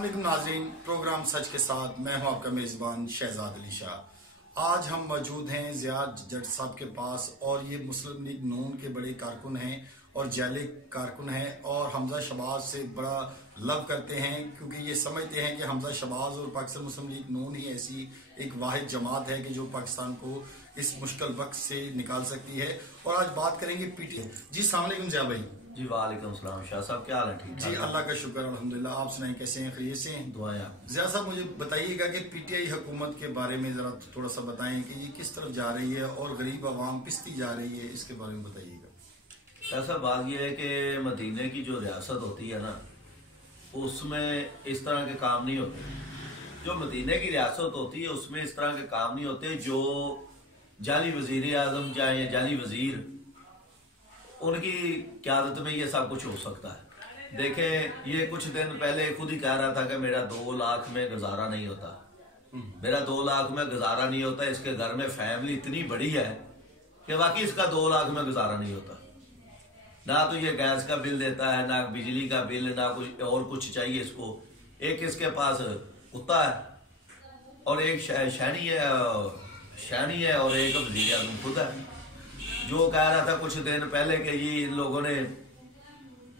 अस्सलाम वालेकुम नाज़रीन, प्रोग्राम सच के साथ मैं हूं आपका मेज़बान शहजाद अली शाह। आज हम मौजूद हैं ज़ियाद जट साहब के पास और ये मुस्लिम लीग नून के बड़े कारकुन हैं और जैली कारकुन हैं और हमजा शहबाज से बड़ा लव करते हैं क्योंकि ये समझते हैं कि हमजा शहबाज और पाकिस्तान मुस्लिम लीग नून ही ऐसी एक वाहिद जमात है कि जो पाकिस्तान को इस मुश्किल वक्त से निकाल सकती है। और आज बात करेंगे पीटीआई। जी अस्सलाम वालेकुम ज़िया भाई। जी वालेकुम सलाम शाह साहब, क्या हाल है? ठीक जी अल्लाह का शुक्र अल्हम्दुलिल्लाह। आप सुनाएं कैसे हैं? खैरियत से हैं? दुआएं। ज़िया साहब मुझे बताइएगा कि पीटीआई हुकूमत के बारे में जरा थोड़ा सा बताएं कि ये किस तरफ जा रही है और गरीब आवाम पिसती जा रही है, इसके बारे में बताइएगा। ऐसा बात यह है कि मदीने की जो रियासत होती है ना, उसमें इस तरह के काम नहीं होते। जो मदीने की रियासत होती है उसमें इस तरह के काम नहीं होते। जो जाली वजीर आजम चाहे या जाली वजीर, उनकी क्यादत में ये सब कुछ हो सकता है। देखें, ये कुछ दिन पहले खुद ही कह रहा था कि मेरा 2 लाख में गुजारा नहीं होता, मेरा 2 लाख में गुजारा नहीं होता। इसके घर में फैमिली इतनी बड़ी है कि वाकई इसका 2 लाख में गुजारा नहीं होता। ना तो ये गैस का बिल देता है, ना बिजली का बिल, ना कुछ और कुछ चाहिए इसको। एक इसके पास कुत्ता है और एक शैनी है और एक वजीर आजम खुद है। जो कह रहा था कुछ दिन पहले कि ये इन लोगों ने,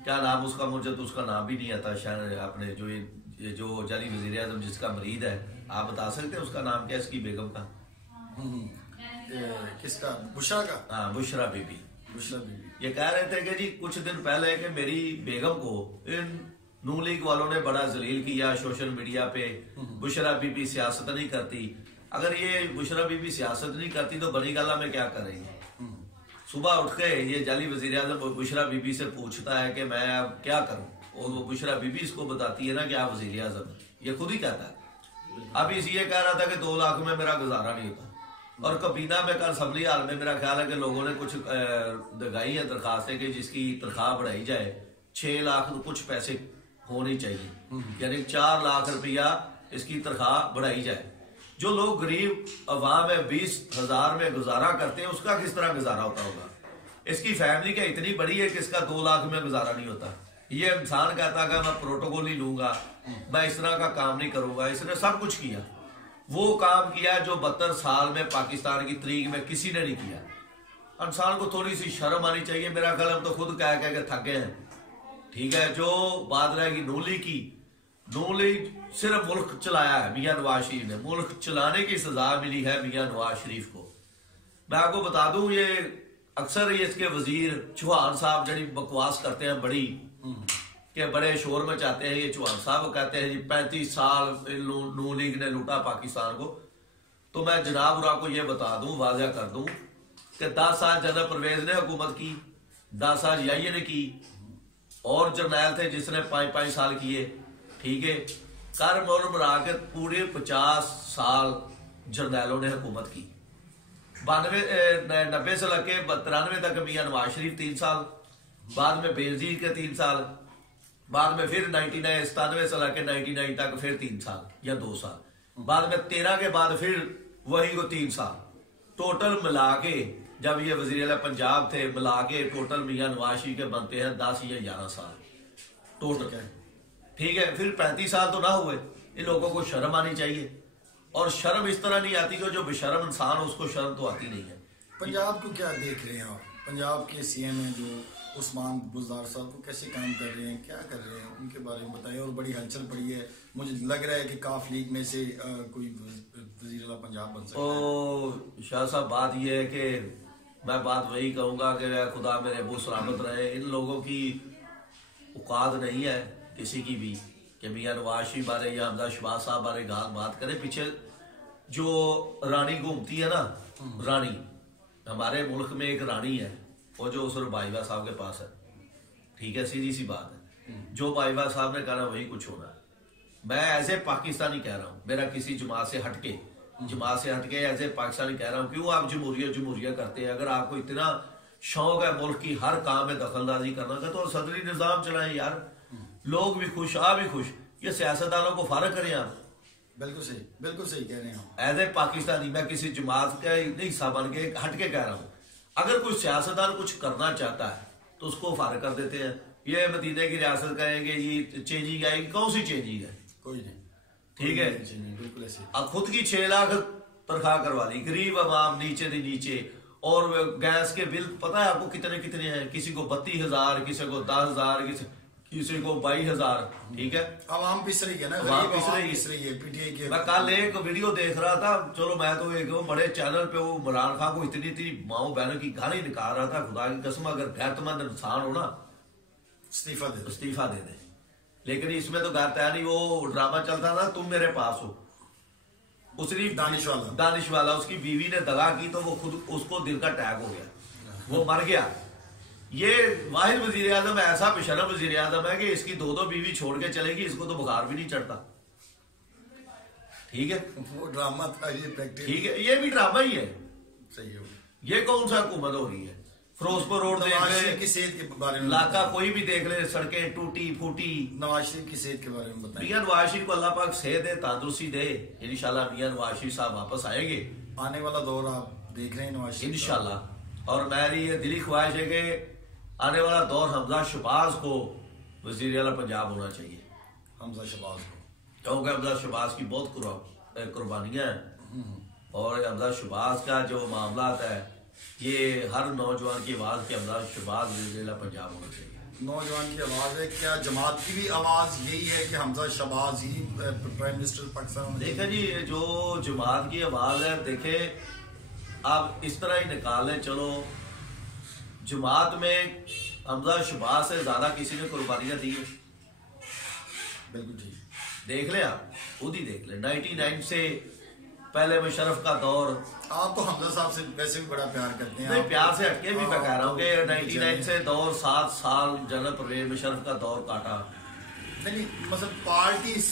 क्या नाम उसका, मुझे तो उसका नाम भी नहीं आता, शायद अपने जो जाली वजीर आजम जिसका मरीद है, आप बता सकते हैं उसका नाम क्या है? इसकी बेगम का किसका? बुशरा का? हाँ, बुशरा बीबी। बुशरा बीबी ये कह रहे थे कि जी कुछ दिन पहले कि मेरी बेगम को इन नून लीग वालों ने बड़ा जलील किया सोशल मीडिया पे। बुशरा बीबी सियासत नहीं करती। अगर ये बुशरा बीबी सियासत नहीं करती तो बनी गला में क्या करेंगे? सुबह उठ के ये जाली वजीर आजम बुशरा बीबी से पूछता है कि मैं अब क्या करूं, और वो बुशरा बीबी इसको बताती है ना कि आप वजीर आजम, ये खुद ही कहता है। अब इस ये कह रहा था कि 2 लाख में मेरा गुजारा नहीं होता। और कबीना में कल असम्बली हाल में मेरा ख्याल है कि लोगों ने कुछ लगाई है दरखास्तें कि जिसकी तनख्वाह बढ़ाई जाए। 6 लाख कुछ पैसे होनी चाहिए, यानी 4 लाख रुपया इसकी तनख्वाह बढ़ाई जाए। जो लोग गरीब अवाम है 20,000 में गुजारा करते हैं, उसका किस तरह गुजारा होता होगा? इसकी फैमिली क्या इतनी बड़ी है कि इसका 2 लाख में गुजारा नहीं होता? ये इंसान कहता है मैं प्रोटोकॉल नहीं लूंगा, मैं इस तरह का काम नहीं करूंगा। इसने सब कुछ किया, वो काम किया जो 72 साल में पाकिस्तान की तारीख में किसी ने नहीं किया। इंसान को थोड़ी सी शर्म आनी चाहिए। मेरा ख्याल हम तो खुद कह के थक गए हैं। ठीक है, जो बात रहेगी नून लीग की, नून लीग सिर्फ मुल्क चलाया है मियां नवाज शरीफ ने। मुल्क चलाने की सजा मिली है मियां नवाज शरीफ को। मैं आपको बता दूं, ये अक्सर ये इसके वजीर चौहान साहब जड़ी बकवास करते हैं बड़ी, के बड़े शोर में चाहते हैं। ये चौहान साहब कहते हैं जी 35 साल नून लीग ने लूटा पाकिस्तान को। तो मैं जनाब को ये बता दूं, वाज़ा कर दूं कि 10 साल जनरल परवेज ने हुकूमत की, 10 साल याये ने की, और जर्नैल थे जिसने 5-5 साल किए। ठीक है, कर मोल मरा के पूरे 50 साल जर्नैलों ने हुकूमत की। 90 से लगे 93 तक मियां नवाज शरीफ 3 साल, बाद में बेनजीर के 3 साल, बाद में फिर 97 से लगे 99 तक फिर 3 साल या 2 साल, बाद में 13 के बाद फिर वही को 3 साल। टोटल मिला के जब ये वजीर पंजाब थे, मिला के टोटल मियां नवाज शरीफ के बनते हैं 10 या 11 साल टोटल। ठीक है, फिर 35 साल तो ना हुए। इन लोगों को शर्म आनी चाहिए, और शर्म इस तरह नहीं आती कि जो बेशर्म इंसान हो उसको शर्म तो आती नहीं है। पंजाब को क्या देख रहे हैं आप? पंजाब के सीएम हैं जो उस्मान बुज़दार साहब, को कैसे काम कर रहे हैं, क्या कर रहे हैं, उनके बारे में बताइए। और बड़ी हलचल पड़ी है, मुझे लग रहा है कि काफ लीग में से कोई वजीर आला पंजाब बन सकता है। शाह साहब, बात यह है कि मैं बात वही कहूंगा कि खुदा मेरे अबू सलामत रहे। इन लोगों की औकात नहीं है किसी की भी कि मियां नवाज शरीफ बारे या हमजा शहबाज साहब बारे बात करें। पीछे जो रानी घूमती है ना, रानी, हमारे मुल्क में एक रानी है, वो जो उस बाइबा साहब के पास है। ठीक है, सीधी सी बात है, जो बाइबा साहब ने कहा वही कुछ होना है। मैं ऐसे पाकिस्तानी कह रहा हूँ, मेरा किसी जमात से हटके ऐसे पाकिस्तानी कह रहा हूँ। क्यों आप जमहूरिया करते हैं? अगर आपको इतना शौक है मुल्क की हर काम में दखलंदाजी करना का, तो सदरी निजाम चलाएं यार। लोग भी खुश, आप भी खुश। ये सियासतदानों को फारग करें आप। बिल्कुल सही कह रहे हैं। एज ए पाकिस्तानी मैं किसी जमात का हिस्सा बन के हटके कह रहा हूँ। अगर कोई सियासतदान कुछ करना चाहता है तो उसको फारग कर देते हैं। ये मदीने की रियासत कहेंगे ये चेंजिंग आएगी, कौन सी चेंजिंग है? कोई नहीं, ठीक है। बिल्कुल ऐसे। अब खुद की 6 लाख तनख्वाह करवा ली, गरीब अवाम नीचे दी नीचे, और गैस के बिल पता है आपको कितने कितने हैं? किसी को 32,000, किसी को 10,000, किसी को 22,000। ठीक है, आवाम पिस रही है ना, आवाम पिस रही है पीटीआई के। मैं कल एक वीडियो देख रहा था, चलो मैं तो एक बड़े चैनल पे वो इमरान खान को इतनी इतनी माओ बहनों की गाली निकाल रहा था, खुदा की कसम अगर गैरतमंद इंसान हो ना इस्तीफा दे दे। लेकिन इसमें तो गैर तैयार नहीं, वो ड्रामा चलता था तुम मेरे पास हो, उसने दानिश वाला उसकी बीवी ने दगा की तो वो खुद उसको दिल का अटैक हो गया, वो मर गया। ये वाहिद वजीर आजम ऐसा बेशरम वजीर आजम है कि इसकी 2-2 बीवी छोड़ के चलेगी, इसको तो बुखार भी नहीं चढ़ता। ठीक है, वो ड्रामा था, ये प्रैक्टिस। ठीक है, ये भी ड्रामा ही है। सही है। ये कौन सा हुकूमत हो रही है? फिरोजपुर रोड देख ले, की सेहत के बारे में इलाका कोई भी देख ले, सड़कें टूटी फूटी। नवाज शरीफ की सेहत के बारे में बताइए। मियां नवाज शरीफ को अल्लाह पाक सेहत दे, तंदुरुस्ती दे। इंशाल्लाह मियां नवाज शरीफ साहब वापस आएंगे। आने वाला दौर आप देख रहे हैं नवाज शरीफ इंशाल्लाह। और मेरी ये दिली ख्वाहिश है कि आने वाला दौर हमजा शहबाज को वजीर आला पंजाब होना चाहिए। हमजा शहबाज को, क्योंकि हमजा शहबाज की बहुत कुर्बानियां हैं, और हमजा शहबाज का जो मामला है ये हर नौजवान की आवाज के हमजा शहबाज वजीर आला पंजाब होना चाहिए। नौजवान की आवाज है। क्या जमात की भी आवाज यही है कि हमजा शहबाज ही प्राइम मिनिस्टर पाकिस्तान? देखा जी, जो जमात की आवाज है, देखे आप इस तरह ही निकाल लें, चलो जमात में हमजा शहबाज से ज्यादा किसी ने कुर्बानियां दी है? बिल्कुल ठीक, देख ले, आप खुद ही देख ले। 99 से पहले मुशर्रफ का दौर, आप तो हमजा साहब से वैसे भी बड़ा प्यार करते हैं। नहीं, प्यार से हटके भी मैं कह रहा हूँ कि 99 से दौर 7 साल जनरल परवेज मुशर्रफ का दौर काटा। नहीं, मतलब पार्टी इस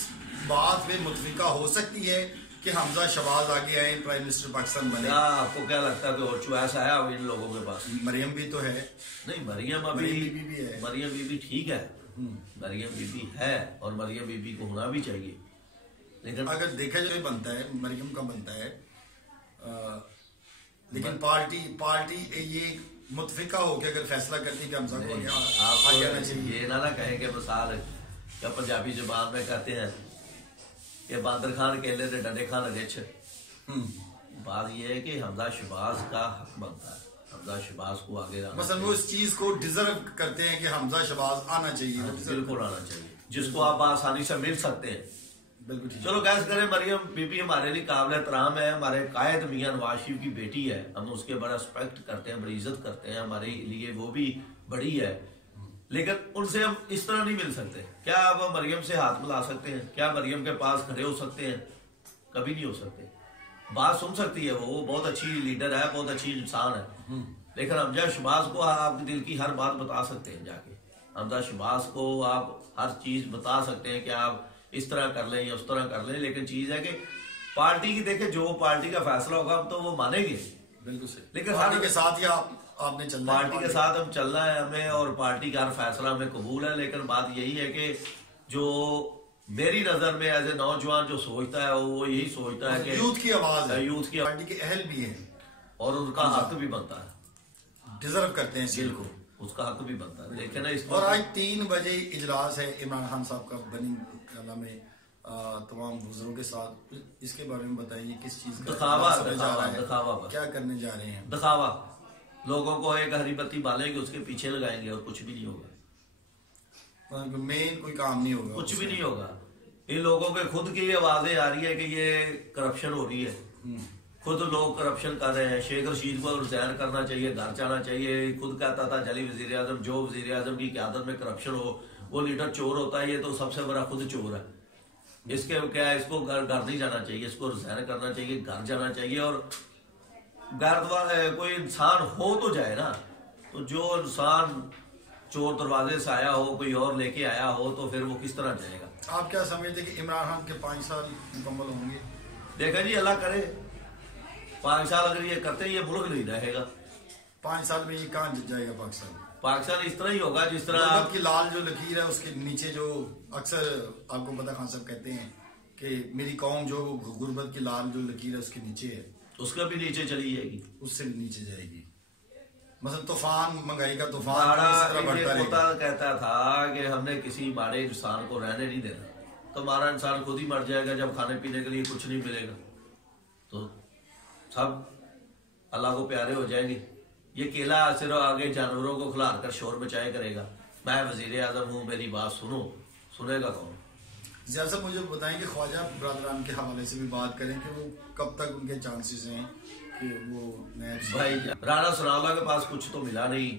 बात में मुतफिका हो सकती है कि हमजा शहबाज आगे आए, प्राइम मिनिस्टर पाकिस्तान बने। आपको क्या लगता है कि और चॉइस आया अब इन लोगों के पास? मरियम भी तो है। नहीं, मरियम बीबी भी है। मरियम बीबी ठीक है, मरियम बीबी है और मरियम बीबी को होना भी चाहिए। लेकिन अगर देखा जाए बनता है, मरियम का बनता है, लेकिन पार्टी ये मुतफिका हो के अगर फैसला करती है कि हमजा को आगे आना चाहिए। ये ना कहे कि मिसाल क्या पंजाबी जुबान में कहते हैं कि बांदर खान केले दे डंडे खान रिछ। बात यह है कि हमजा शहबाज का हक बनता है, हमजा शहबाज को आगे आना, मतलब वो इस चीज को डिजर्व करते हैं कि हमजा शहबाज आना चाहिए। बिल्कुल आना चाहिए, जिसको आप आसानी से मिल सकते हैं। बिल्कुल ठीक। चलो गैस करें, मरियम बीबी हमारे लिए काबिल एहतराम है, हमारे कायद मियां नवाज शरीफ की बेटी है, हम उसके बड़ा रिस्पेक्ट करते हैं, बड़ी इज्जत करते हैं, हमारे लिए वो भी बड़ी है। लेकिन उनसे हम इस तरह नहीं मिल सकते। क्या आप मरियम से हाथ मिला सकते हैं? क्या मरियम के पास खड़े हो सकते हैं? कभी नहीं हो सकते। बात सुन सकती है, वो बहुत अच्छी लीडर है, बहुत अच्छी इंसान है, लेकिन हमजा शहबाज को आप दिल की हर बात बता सकते हैं जाके। हमजा शहबाज को आप हर चीज बता सकते हैं कि आप इस तरह कर लें या उस तरह कर लें, लेकिन चीज है कि पार्टी की देखे, जो पार्टी का फैसला होगा हम तो वो मानेंगे। बिल्कुल सही। लेकिन पार्टी के साथ ही आपने चलना है, पार्टी के साथ हम चलना है हमें, और पार्टी का हर फैसला हमें कबूल है। लेकिन बात यही है कि जो मेरी नजर में एज ए नौजवान जो सोचता है वो यही सोचता है कि यूथ की आवाज है, यूथ की पार्टी के अहल भी है और उनका हक भी बनता है, डिजर्व करते हैं बिल्कुल उसका हक भी बनता है। लेकिन इस और आज 3 बजे इजलास है इमरान खान साहब का बनी कला में तमाम बुजुर्गों के साथ। इसके बारे में बताइए, किस चीज का दिखावा क्या करने जा रहे हैं? दिखावा, लोगों को एक हरी बत्ती बालेंगे, उसके पीछे लगाएंगे और कुछ भी नहीं होगा। मेन कोई काम नहीं होगा, कुछ भी नहीं होगा। इन लोगों के खुद की आवाजें आ रही है कि ये करप्शन हो रही है, खुद लोग करप्शन कर रहे हैं। शेख रशीद को रिजाइन करना चाहिए, घर जाना चाहिए। खुद कहता था जली वजीर आजम, जो वजीर आजम की क़यादत में करप्शन हो वो लीडर चोर होता है, ये तो सबसे बड़ा खुद चोर है। इसके क्या है, इसको घर नहीं जाना चाहिए, इसको रिजाइन करना चाहिए, घर जाना चाहिए। और घर कोई इंसान हो तो जाए ना, तो जो इंसान चोर दरवाजे से आया हो, कोई और लेके आया हो, तो फिर वो किस तरह जाएगा? आप क्या समझते कि इमरान खान के 5 साल मुकम्मल होंगे? देखा जी, अल्लाह करे 5 साल अगर ये करते, ये मुल्क नहीं रहेगा। 5 साल में ये कहाँ जाएगा पाकिस्तान? पाकिस्तान इस तरह ही होगा जिस तरह की लाल जो लकीर है उसके नीचे, जो अक्सर आपको पता खान साहब कहते हैं कि मेरी कौम जो गुर्बत की लाल जो लकीर है उसके नीचे है, उसका भी नीचे चली जाएगी, उससे भी नीचे जाएगी। मतलब तूफान, महंगाई का तूफान पोता कहता था कि हमने किसी बड़े इंसान को रहने नहीं देना, तो हमारा इंसान खुद ही मर जाएगा जब खाने पीने के लिए कुछ नहीं मिलेगा। तो सब अल्लाह को प्यारे हो जाएंगे। ये केला सिर्फ आगे जानवरों को खिलार कर शोर मचाए करेगा। मैं वजीर आजम हूँ, मेरी बात सुनो, सुनेगा कौन? ज़िया साहब मुझे बताएं कि ख्वाजा बरदरान के हवाले से भी बात करें कि वो कब तक उनके चांसेस हैं कि वो भाई राणा सनाउल्लाह के पास कुछ तो मिला नहीं।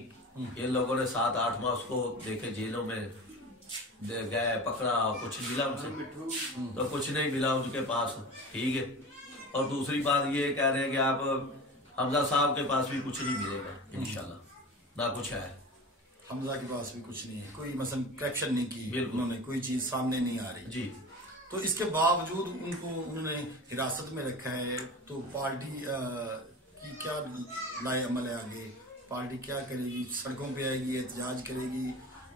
इन लोगों ने 7-8 माह उसको देखे, जेलों में गए, पकड़ा, कुछ मिला उनसे तो कुछ नहीं मिला उनके पास, ठीक है। और दूसरी बात ये कह रहे हैं कि आप हमजा साहब के पास भी कुछ नहीं मिलेगा इंशाल्लाह, ना कुछ है। हमजा के पास भी कुछ नहीं है, कोई मसलन करप्शन नहीं की उन्होंने, कोई चीज सामने नहीं आ रही जी। तो इसके बावजूद उनको उन्होंने हिरासत में रखा है। तो पार्टी की क्या लाए अमल है आगे? पार्टी क्या करेगी? सड़कों पे आएगी, एहतजाज करेगी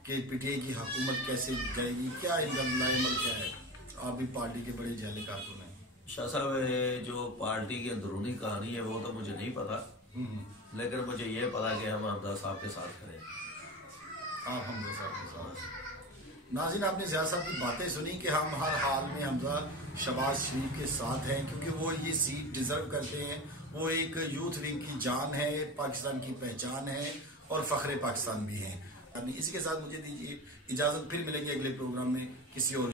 कि पीटीआई की हुकूमत कैसे जाएगी? क्या इनका लाए अमल क्या है? आप भी पार्टी के बड़े जैले कारकुन हैं। शाह साहब, जो पार्टी की अंदरूनी कहानी है वो तो मुझे नहीं पता, लेकिन मुझे ये पता कि हम हमजा साहब के साथ खड़े हैं। आप हमजा साहब के साथ। नाज़रीन, आपने ज़िया साहब की बातें सुनी कि हम हर हाल में हमजा शहबाज शरीफ के साथ हैं, क्योंकि वो ये सीट डिजर्व करते हैं। वो एक यूथ विंग की जान है, पाकिस्तान की पहचान है और फ़ख्र पाकिस्तान भी हैं। इसी के साथ मुझे दीजिए इजाज़त, फिर मिलेंगे अगले प्रोग्राम में किसी और